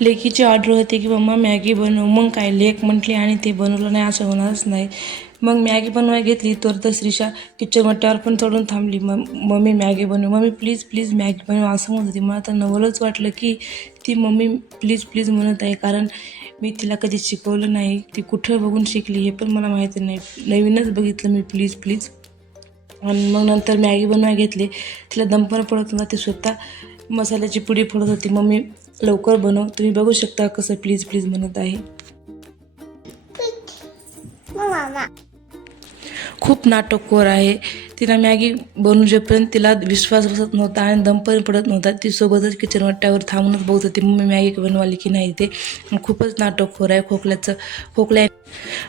लेकीची order होती की mamma Maggi बनव. मग काय लेक म्हटली आणि ते बनवलं नाही असं होणारच नाही. मग मॅगी बनवायला घेतली तर श्रीषा किचन वाट्यावर पण चढून थांबली. मम्मी मॅगी बनव, मम्मी प्लीज प्लीज मॅगी बनव असं म्हणत होती. मला तर नवलच वाटलं की ती मम्मी प्लीज प्लीज म्हणत आहे, कारण मी तिला कधी शिकवलं नाही. ती कुठं बघून शिकली हे पण मला माहिती नाही. नवीनच बघितलं मी प्लीज प्लीज. आणि मग नंतर मॅगी बनवायला घेतली. तिला दम पण पडत नव्हता. ती स्वतः मसाल्याची पुडी फोडत होती. मम्मी लवकर बनव. तुम्ही बघू शकता कसं प्लीज प्लीज म्हणत आहे. खूप नाटकखोर आहे. तिला मॅगी बनवूजेपर्यंत तिला विश्वास बसत नव्हता आणि दम पण पडत नव्हता. ती सोबतच किचन वाट्यावर थांबूनच बघत होती मम्मी मॅगी बनवाली की नाही ते. खूपच नाटकखोर आहे. खोकल्या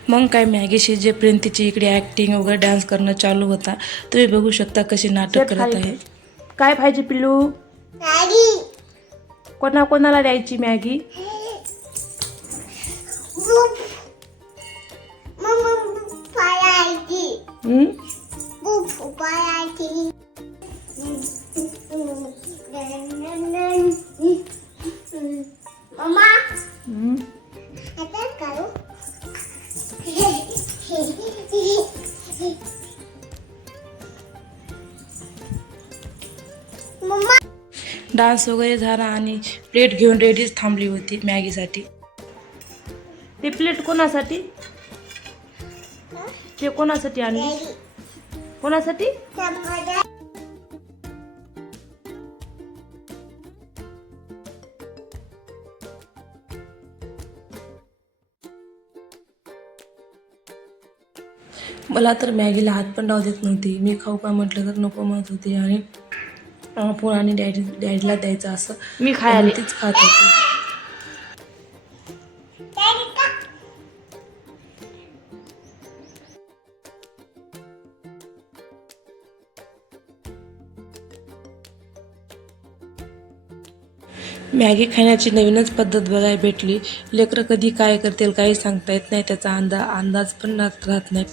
मग काय मॅगी शिजेपर्यंत तिची इकडे ॲक्टिंग वगैरे डान्स करणं चालू होता. तुम्ही बघू शकता कशी नाटक करत आहे. काय पाहिजे पिल्लू? मॅगी. कोणाला द्यायची मॅगी? डान्स वगैरे झाला आणि प्लेट घेऊन रेडीच थांबली होती मॅगीसाठी. ते प्लेट कोणासाठी? ते कोणासाठी आणली? कोणासाठी? मला तर मॅगीला हात पण लावू देत नव्हती. मी खाऊ का म्हटलं तर नको म्हणत होती आणि आणि डॅडीला द्यायचं असं मी खायला तीच खात होती. मॅगी खाण्याची नवीनच पद्धत बघायला भेटली. लेकरं कधी काय करतील काही सांगता येत नाही. त्याचा अंदाज पण राहत नाही.